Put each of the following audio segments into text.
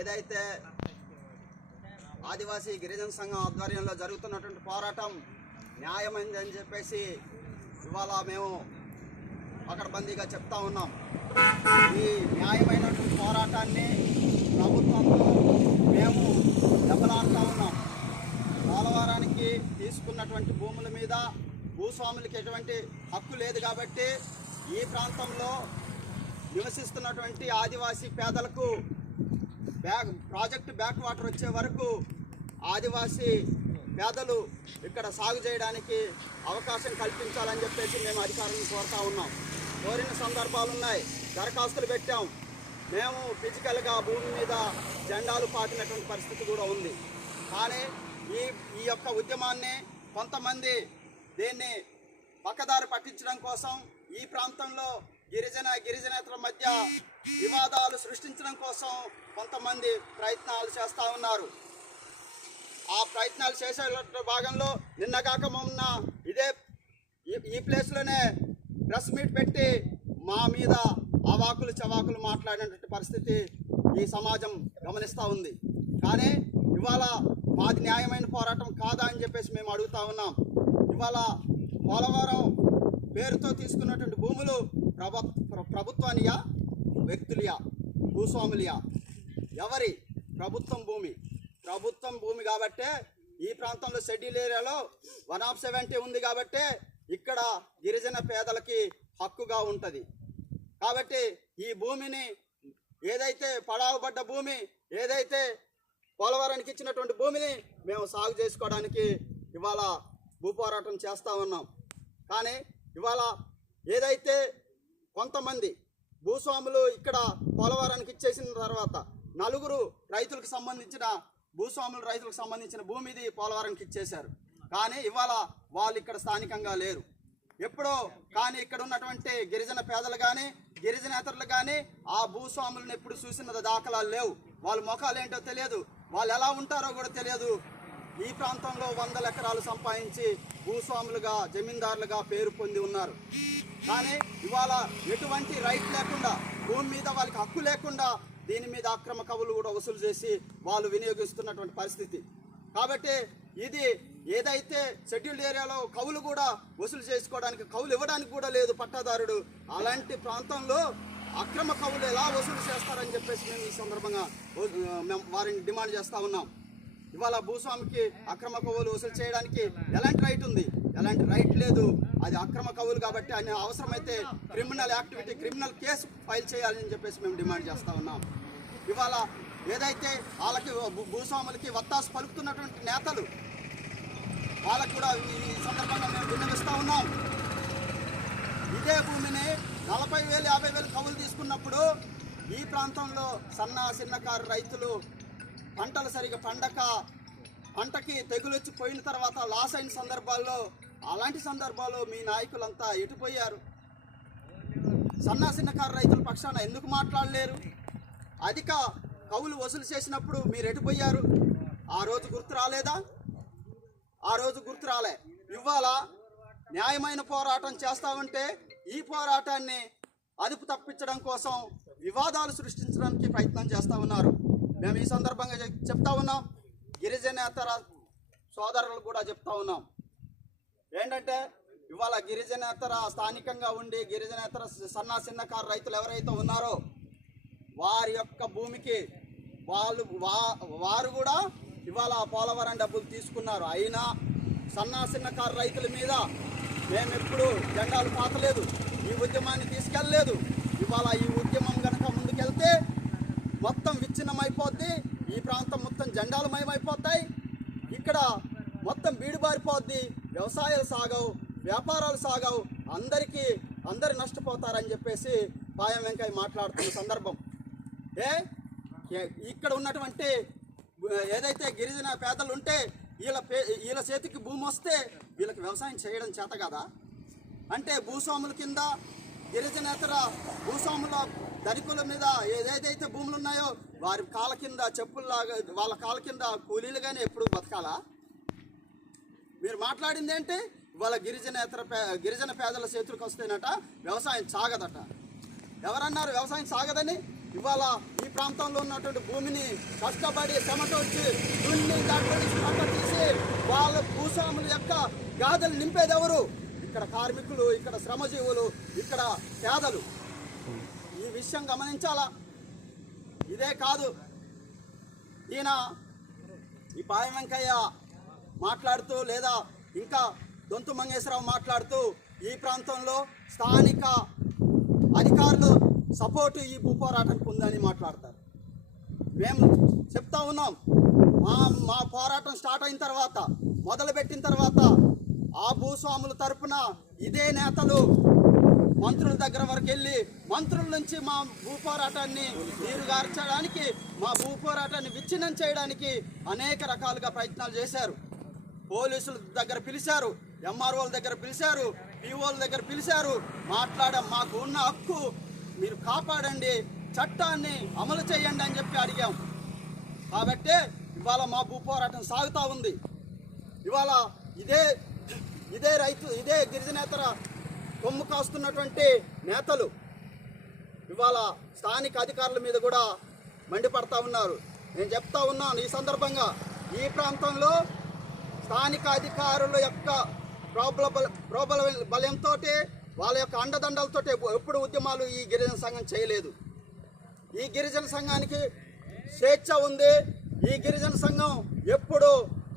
ఏదైతే ఆదివాసీ గిరిజన సంఘం ఆధ్వర్యంలో జరుగుతున్నటువంటి పోరాటం న్యాయమైంది అని చెప్పేసి ఇవాళ మేము పకడ్బందీగా చెప్తా ఉన్నాం. ఈ న్యాయమైనటువంటి పోరాటాన్ని ప్రభుత్వంతో మేము దెబ్బలాడుతూ ఉన్నాం. పోలవరానికి తీసుకున్నటువంటి భూముల మీద భూస్వాములకి ఎటువంటి హక్కు లేదు కాబట్టి ఈ ప్రాంతంలో నివసిస్తున్నటువంటి ఆదివాసీ పేదలకు బ్యాక్ ప్రాజెక్టు బ్యాక్ వాటర్ వచ్చే వరకు ఆదివాసీ పేదలు ఇక్కడ సాగు చేయడానికి అవకాశం కల్పించాలని చెప్పేసి మేము అధికారులను కోరుతా ఉన్నాం. కోరిన సందర్భాలు ఉన్నాయి. దరఖాస్తులు పెట్టాం. మేము ఫిజికల్గా భూమి మీద జెండాలు పాటినటువంటి పరిస్థితి కూడా ఉంది. కానీ ఈ ఈ యొక్క ఉద్యమాన్ని కొంతమంది దీన్ని పక్కదారి పట్టించడం కోసం ఈ ప్రాంతంలో గిరిజన గిరిజనేతల మధ్య వివాదాలు సృష్టించడం కోసం కొంతమంది ప్రయత్నాలు చేస్తూ ఉన్నారు. ఆ ప్రయత్నాలు చేసే భాగంలో నిన్నగాక మొన్న ఇదే ఈ- ఈ ప్లేస్లోనే ప్రెస్ మీట్ పెట్టి మా మీద అవాకులు చవాకులు మాట్లాడినటువంటి పరిస్థితి ఈ సమాజం గమనిస్తూ ఉంది. కానీ ఇవాళ మాది న్యాయమైన పోరాటం కాదా అని చెప్పేసి మేము అడుగుతా ఉన్నాం. ఇవాళ పోలవరం పేరుతో తీసుకున్నటువంటి భూములు ప్రభ ప్రభుత్వానియా వ్యక్తులియా భూస్వాములియా? ఎవరి ప్రభుత్వం భూమి? ప్రభుత్వం భూమి కాబట్టే ఈ ప్రాంతంలో షెడ్యూల్ ఏరియాలో వన్ ఆఫ్ సెవెంటీ ఉంది కాబట్టే ఇక్కడ గిరిజన పేదలకి హక్కుగా ఉంటుంది. కాబట్టి ఈ భూమిని ఏదైతే పడావబడ్డ భూమి ఏదైతే పోలవరానికి ఇచ్చినటువంటి భూమిని మేము సాగు చేసుకోవడానికి ఇవాళ భూపోరాటం చేస్తూ ఉన్నాం. కానీ ఇవాళ ఏదైతే కొంతమంది భూస్వాములు ఇక్కడ పోలవరానికి ఇచ్చేసిన తర్వాత నలుగురు రైతులకు సంబంధించిన భూస్వాములు రైతులకు సంబంధించిన భూమిది పోలవరానికి ఇచ్చేశారు. కానీ ఇవాళ వాళ్ళు ఇక్కడ స్థానికంగా లేరు. ఎప్పుడో కానీ ఇక్కడ ఉన్నటువంటి గిరిజన పేదలు కానీ గిరిజనేతరులు కానీ ఆ భూస్వాములను ఎప్పుడు చూసిన దాఖలాలు లేవు. వాళ్ళ ముఖాలు ఏంటో తెలియదు. వాళ్ళు ఎలా ఉంటారో కూడా తెలియదు. ఈ ప్రాంతంలో వందల ఎకరాలు సంపాదించి భూస్వాములుగా జమీందారులుగా పేరు పొంది ఉన్నారు. కానీ ఇవాళ ఎటువంటి రైట్ లేకుండా భూమి మీద వాళ్ళకి హక్కు లేకుండా దీని మీద అక్రమ కవులు కూడా వసూలు చేసి వాళ్ళు వినియోగిస్తున్నటువంటి పరిస్థితి. కాబట్టి ఇది ఏదైతే షెడ్యూల్డ్ ఏరియాలో కవులు కూడా వసూలు చేసుకోవడానికి కవులు ఇవ్వడానికి కూడా లేదు పట్టాదారుడు అలాంటి ప్రాంతంలో అక్రమ కవులు ఎలా వసూలు చేస్తారని చెప్పేసి మేము ఈ సందర్భంగా మేము వారిని డిమాండ్ చేస్తూ ఉన్నాం. ఇవాళ భూస్వామికి అక్రమ కవులు వసూలు చేయడానికి ఎలాంటి రైట్ ఉంది? ఎలాంటి రైట్ లేదు. అది అక్రమ కవులు కాబట్టి ఆయన అవసరమైతే criminal activity criminal case file చేయాలని చెప్పేసి మేము డిమాండ్ చేస్తూ ఉన్నాం. ఇవాళ ఏదైతే వాళ్ళకి భూ- భూస్వాములకి వత్తాసు పలుకుతున్నటువంటి నేతలు వాళ్ళకు కూడా ఈ సందర్భంగా మేము విన్నవిస్తూ ఉన్నాం. ఇదే భూమిని నలభై వేలు యాభై వేలు కవులు తీసుకున్నప్పుడు ఈ ప్రాంతంలో సన్న చిన్నకారు రైతులు పంటలు సరిగా పండక పంటకి తెగులు వచ్చి పోయిన తర్వాత లాస్ అయిన సందర్భాల్లో అలాంటి సందర్భాల్లో మీ నాయకులంతా ఎటుపోయారు సన్నా చిన్నకారు రైతుల పక్షాన ఎందుకు మాట్లాడలేరు? అధిక కవులు వసూలు చేసినప్పుడు మీరు ఎటుపోయారు ఆ రోజు గుర్తు రాలేదా? ఆ రోజు గుర్తు రాలే. ఇవాళ న్యాయమైన పోరాటం చేస్తామంటే ఈ పోరాటాన్ని అదుపు తప్పించడం కోసం వివాదాలు సృష్టించడానికి ప్రయత్నం చేస్తూ ఉన్నారు. మేము ఈ సందర్భంగా చెప్తా ఉన్నాం. గిరిజనేతర సోదరులు కూడా చెప్తా ఉన్నాం. ఏంటంటే ఇవాళ గిరిజనేతర స్థానికంగా ఉండి గిరిజనేతర సన్న చిన్నకారు రైతులు ఎవరైతే ఉన్నారో వారి యొక్క భూమికి వాళ్ళు వా వారు కూడా ఇవాళ పోలవరం డబ్బులు తీసుకున్నారు. అయినా సన్నా చిన్నకారు రైతుల మీద మేము ఎప్పుడు జెండాలు పాతలేదు. ఈ ఉద్యమాన్ని తీసుకెళ్ళలేదు. ఇవాళ ఈ ఉద్యమం కనుక ముందుకెళ్తే మొత్తం విచ్ఛిన్నమైపోద్ది. ఈ ప్రాంతం మొత్తం జెండాలు మయమైపోతాయి ఇక్కడ మొత్తం బీడుబారిపోద్ది. వ్యవసాయాలు సాగవు వ్యాపారాలు సాగవు. అందరికీ అందరు నష్టపోతారని చెప్పేసి పాయం వెంకయ్య మాట్లాడుతున్న సందర్భం. ఏ? ఇక్కడ ఉన్నటువంటి ఏదైతే గిరిజన పేదలు ఉంటే వీళ్ళ పే వీళ్ళ చేతికి భూమి వస్తే వీళ్ళకి వ్యవసాయం చేయడం చేత కదా? అంటే భూస్వాముల కింద గిరిజనేతర భూస్వాముల ధనికుల మీద ఏదైతే భూములు ఉన్నాయో వారి కాల కింద చెప్పుల్లాగా వాళ్ళ కాళ్ళ కింద కూలీలుగానే ఎప్పుడు బతకాలా? మీరు మాట్లాడింది ఏంటి? ఇవాళ గిరిజనేతర పే గిరిజన పేదల చేతులకు వస్తేనట వ్యవసాయం సాగదట. ఎవరన్నారు వ్యవసాయం సాగదని? ఇవాళ ఈ ప్రాంతంలో ఉన్నటువంటి భూమిని కష్టపడి చెమటొచ్చి దున్ని దాంట్లో పంట తీసి వాళ్ళ భూస్వాముల యొక్క గాథలు నింపేది ఎవరు ఇక్కడ కార్మికులు ఇక్కడ శ్రమజీవులు ఇక్కడ పేదలు. ఈ విషయం గమనించాలా? ఇదే కాదు. ఈయన ఈ పాయ వెంకయ్య మాట్లాడుతూ లేదా ఇంకా దొంతు మంగేశ్వరరావు మాట్లాడుతూ ఈ ప్రాంతంలో స్థానిక అధికారులు సపోర్టు ఈ భూపోరాటానికి ఉందని మాట్లాడతారు. మేము చెప్తా ఉన్నాం. మా మా పోరాటం స్టార్ట్ అయిన తర్వాత మొదలుపెట్టిన తర్వాత ఆ భూస్వాముల తరపున ఇదే నేతలు మంత్రుల దగ్గర వరకు వెళ్ళి మంత్రుల నుంచి మా భూ పోరాటాన్ని నీరుగార్చడానికి మా భూ పోరాటాన్ని విచ్ఛిన్నం చేయడానికి అనేక రకాలుగా ప్రయత్నాలు చేశారు. పోలీసుల దగ్గర పిలిచారు ఎంఆర్ఓల దగ్గర పిలిచారు పిఓల దగ్గర పిలిచారు మాట్లాడ మాకు ఉన్న హక్కు మీరు కాపాడండి చట్టాన్ని అమలు చేయండి అని చెప్పి అడిగాం. కాబట్టి ఇవాళ మా భూ పోరాటం సాగుతూ ఉంది. ఇవాళ ఇదే ఇదే రైతు ఇదే గిరిజనేతర కొమ్ము కాస్తున్నటువంటి నేతలు ఇవాళ స్థానిక అధికారుల మీద కూడా మండిపడతా ఉన్నారు. నేను చెప్తా ఉన్నాను ఈ సందర్భంగా ఈ ప్రాంతంలో స్థానిక అధికారుల యొక్క ప్రోబల ప్రోబల బలంతో వాళ్ళ యొక్క అండదండలతో ఎప్పుడు ఉద్యమాలు ఈ గిరిజన సంఘం చేయలేదు. ఈ గిరిజన సంఘానికి స్వేచ్ఛ ఉంది. ఈ గిరిజన సంఘం ఎప్పుడు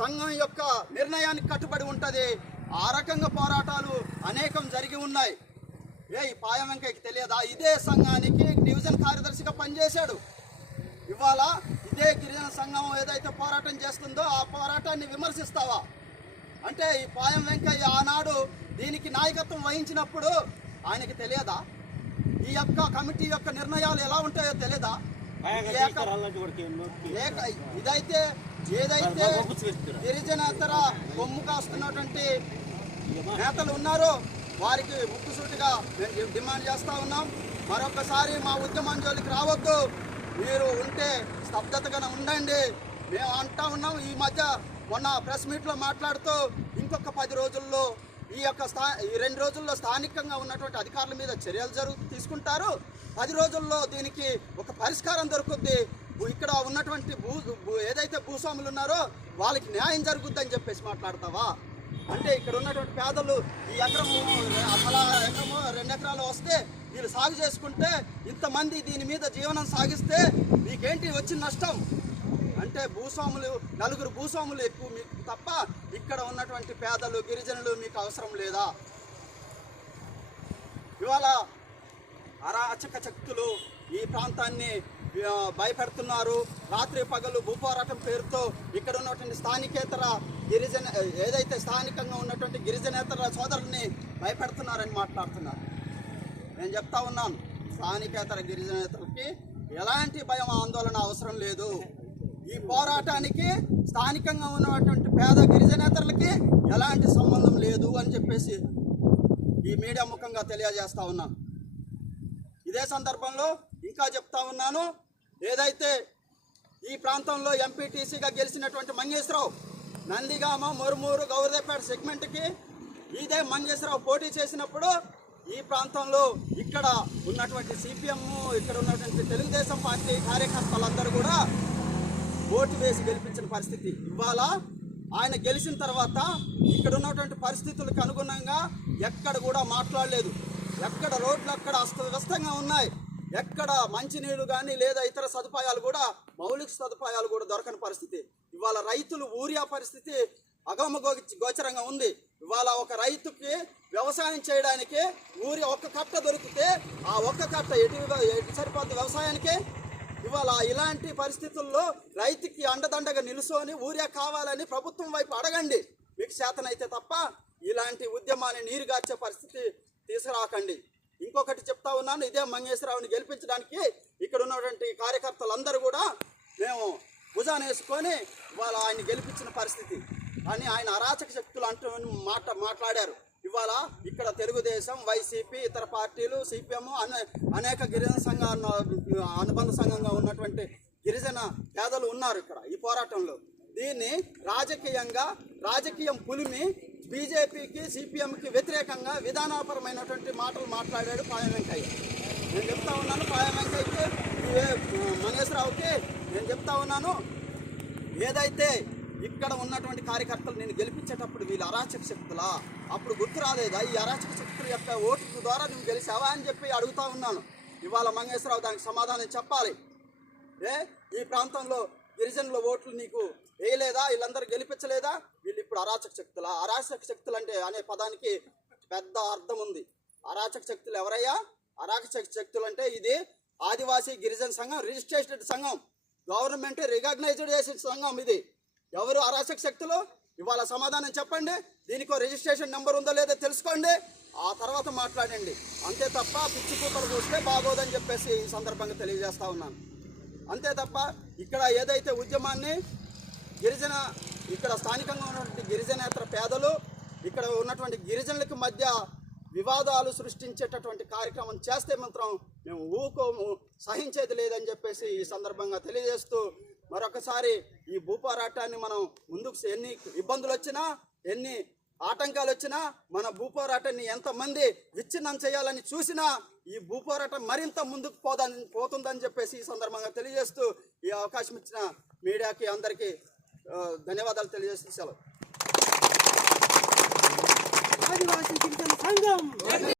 సంఘం యొక్క నిర్ణయానికి కట్టుబడి ఉంటుంది. ఆ రకంగా పోరాటాలు అనేకం జరిగి ఉన్నాయి. ఏ ఈ పాయ వెంకయ్యకి తెలియదా? ఇదే సంఘానికి డివిజన్ కార్యదర్శిగా పనిచేశాడు. ఇవాళ ఇదే గిరిజన సంఘం ఏదైతే పోరాటం చేస్తుందో ఆ పోరాటాన్ని విమర్శిస్తావా? అంటే ఈ పాయం వెంకయ్య ఆనాడు దీనికి నాయకత్వం వహించినప్పుడు ఆయనకి తెలియదా? ఈ యొక్క కమిటీ యొక్క నిర్ణయాలు ఎలా ఉంటాయో తెలియదా ఇదైతే ఏదైతే గిరిజనేతర కొమ్ము కాస్తున్నటువంటి నేతలు ఉన్నారో వారికి ముక్కుసూటిగా మేము డిమాండ్ చేస్తా ఉన్నాం. మరొకసారి మా ఉద్యమం జోలికి రావద్దు. మీరు ఉంటే స్తబ్దతగా ఉండండి. మేము అంటా ఉన్నాం. ఈ మధ్య మొన్న ప్రెస్ మీట్లో మాట్లాడుతూ ఇంకొక పది రోజుల్లో ఈ యొక్క స్థా ఈ రెండు రోజుల్లో స్థానికంగా ఉన్నటువంటి అధికారుల మీద చర్యలు జరుగు తీసుకుంటారు. పది రోజుల్లో దీనికి ఒక పరిష్కారం దొరుకుద్ది. ఇక్కడ ఉన్నటువంటి భూ- ఏదైతే భూస్వాములు ఉన్నారో వాళ్ళకి న్యాయం జరుగుద్దని చెప్పేసి మాట్లాడతావా? అంటే ఇక్కడ ఉన్నటువంటి పేదలు ఈ ఎకరము అసలు ఎకరము రెండు ఎకరాలు వస్తే వీళ్ళు సాగు చేసుకుంటే ఇంతమంది దీని మీద జీవనం సాగిస్తే మీకేంటి వచ్చిన నష్టం? అంటే భూస్వాములు నలుగురు భూస్వాములు ఎక్కువ మీకు తప్ప ఇక్కడ ఉన్నటువంటి పేదలు గిరిజనులు మీకు అవసరం లేదా? ఇవాళ అరాచక శక్తులు ఈ ప్రాంతాన్ని భయపెడుతున్నారు. రాత్రి పగలు భూపోరాటం పేరుతో ఇక్కడ ఉన్నటువంటి స్థానికేతర గిరిజన ఏదైతే స్థానికంగా ఉన్నటువంటి గిరిజనేతర సోదరుల్ని భయపెడుతున్నారని మాట్లాడుతున్నారు. నేను చెప్తా ఉన్నాను స్థానికేతర గిరిజనేతలకి ఎలాంటి భయం ఆందోళన అవసరం లేదు. ఈ పోరాటానికి స్థానికంగా ఉన్నటువంటి పేద గిరిజనేతలకి ఎలాంటి సంబంధం లేదు అని చెప్పేసి ఈ మీడియా ముఖంగా తెలియజేస్తా ఉన్నాను. ఇదే సందర్భంలో ఇంకా చెప్తా ఉన్నాను. ఏదైతే ఈ ప్రాంతంలో ఎంపీటీసీగా గెలిచినటువంటి మంగేశ్వరరావు నందిగామ మరుమూరు గౌరదేపేట సెగ్మెంట్కి ఇదే మంగేశ్వరరావు పోటీ చేసినప్పుడు ఈ ప్రాంతంలో ఇక్కడ ఉన్నటువంటి సిపిఎం ఇక్కడ ఉన్నటువంటి తెలుగుదేశం పార్టీ కార్యకర్తలందరూ కూడా ఓటు వేసి గెలిపించిన పరిస్థితి. ఇవాళ ఆయన గెలిచిన తర్వాత ఇక్కడ ఉన్నటువంటి పరిస్థితులకు అనుగుణంగా ఎక్కడ కూడా మాట్లాడలేదు. ఎక్కడ రోడ్లు అక్కడ అస్తవ్యస్తంగా ఉన్నాయి. ఎక్కడ మంచినీళ్ళు కానీ లేదా ఇతర సదుపాయాలు కూడా మౌలిక సదుపాయాలు కూడా దొరకని పరిస్థితి. ఇవాళ రైతులు ఊరియా పరిస్థితి అగమ గోచరంగా ఉంది. ఇవాళ ఒక రైతుకి వ్యవసాయం చేయడానికి ఊరి ఒక్క కట్ట దొరికితే ఆ ఒక్క కట్ట ఎటు ఎటు సరిపోద్ది వ్యవసాయానికి? ఇవాళ ఇలాంటి పరిస్థితుల్లో రైతుకి అండదండగా నిలుసోని ఊరియా కావాలని ప్రభుత్వం వైపు అడగండి. మీకు చేతనైతే తప్ప ఇలాంటి ఉద్యమాన్ని నీరుగార్చే పరిస్థితి తీసుకురాకండి. ఇంకొకటి చెప్తా ఉన్నాను ఇదే మంగేశ్వరరావుని గెలిపించడానికి ఇక్కడ ఉన్నటువంటి కార్యకర్తలందరూ కూడా మేము భుజాన్ని వేసుకొని ఇవాళ ఆయన గెలిపించిన పరిస్థితి. అని ఆయన అరాచక శక్తులు అంటూ మాట మాట్లాడారు. ఇవాళ ఇక్కడ తెలుగుదేశం వైసీపీ ఇతర పార్టీలు సిపిఎం అనే అనేక గిరిజన సంఘాల అనుబంధ సంఘంగా ఉన్నటువంటి గిరిజన పేదలు ఉన్నారు ఇక్కడ ఈ పోరాటంలో. దీన్ని రాజకీయంగా రాజకీయం పులిమి బీజేపీకి సిపిఎంకి వ్యతిరేకంగా విధానపరమైనటువంటి మాటలు మాట్లాడాడు పాయ వెంకయ్య. నేను చెప్తా ఉన్నాను పాయ వెంకయ్యకి ఈ మహేశ్వరరావుకి నేను చెప్తా ఉన్నాను. ఏదైతే ఇక్కడ ఉన్నటువంటి కార్యకర్తలు నేను గెలిపించేటప్పుడు వీళ్ళు అరాచక శక్తులా? అప్పుడు గుర్తు రాలేదా? ఈ అరాచక శక్తుల యొక్క ఓటు ద్వారా నువ్వు గెలిచావా అని చెప్పి అడుగుతా ఉన్నాను. ఇవాళ మంగేశ్వరరావు దానికి సమాధానం చెప్పాలి. ఏ? ఈ ప్రాంతంలో గిరిజనుల ఓట్లు నీకు వేయలేదా? వీళ్ళందరూ గెలిపించలేదా? వీళ్ళు ఇప్పుడు అరాచక శక్తులు. అరాచక శక్తులు అంటే అనే పదానికి పెద్ద అర్థం ఉంది. అరాచక శక్తులు ఎవరయ్యా? అరాచక శక్తులు అంటే ఇది ఆదివాసీ గిరిజన సంఘం రిజిస్ట్రేటెడ్ సంఘం గవర్నమెంట్ రికగ్నైజ్డ్ చేసిన సంఘం ఇది. ఎవరు అరాచక శక్తులు? ఇవాళ సమాధానం చెప్పండి. దీనికి రిజిస్ట్రేషన్ నెంబర్ ఉందో లేదో తెలుసుకోండి. ఆ తర్వాత మాట్లాడండి. అంతే తప్ప పిచ్చి కూతలు చూస్తే బాగోదని చెప్పేసి ఈ సందర్భంగా తెలియజేస్తా ఉన్నాను. అంతే తప్ప ఇక్కడ ఏదైతే ఉద్యమాన్ని గిరిజన ఇక్కడ స్థానికంగా ఉన్నటువంటి గిరిజనేతర పేదలు ఇక్కడ ఉన్నటువంటి గిరిజనులకు మధ్య వివాదాలు సృష్టించేటటువంటి కార్యక్రమం చేస్తే మాత్రం మేము ఊకోము సహించేది లేదని చెప్పేసి ఈ సందర్భంగా తెలియజేస్తూ మరొకసారి ఈ భూపోరాటాన్ని మనం ముందుకు ఎన్ని ఇబ్బందులు వచ్చినా ఎన్ని ఆటంకాలు వచ్చినా మన భూపోరాటాన్ని ఎంతమంది విచ్ఛిన్నం చేయాలని చూసినా ఈ భూపోరాటం మరింత ముందుకు పోదని పోతుందని చెప్పేసి ఈ సందర్భంగా తెలియజేస్తూ ఈ అవకాశం ఇచ్చిన మీడియాకి అందరికీ ధన్యవాదాలు తెలియజేస్తూ సెలవు. ఆదివాసీ గిరిజన సంఘం.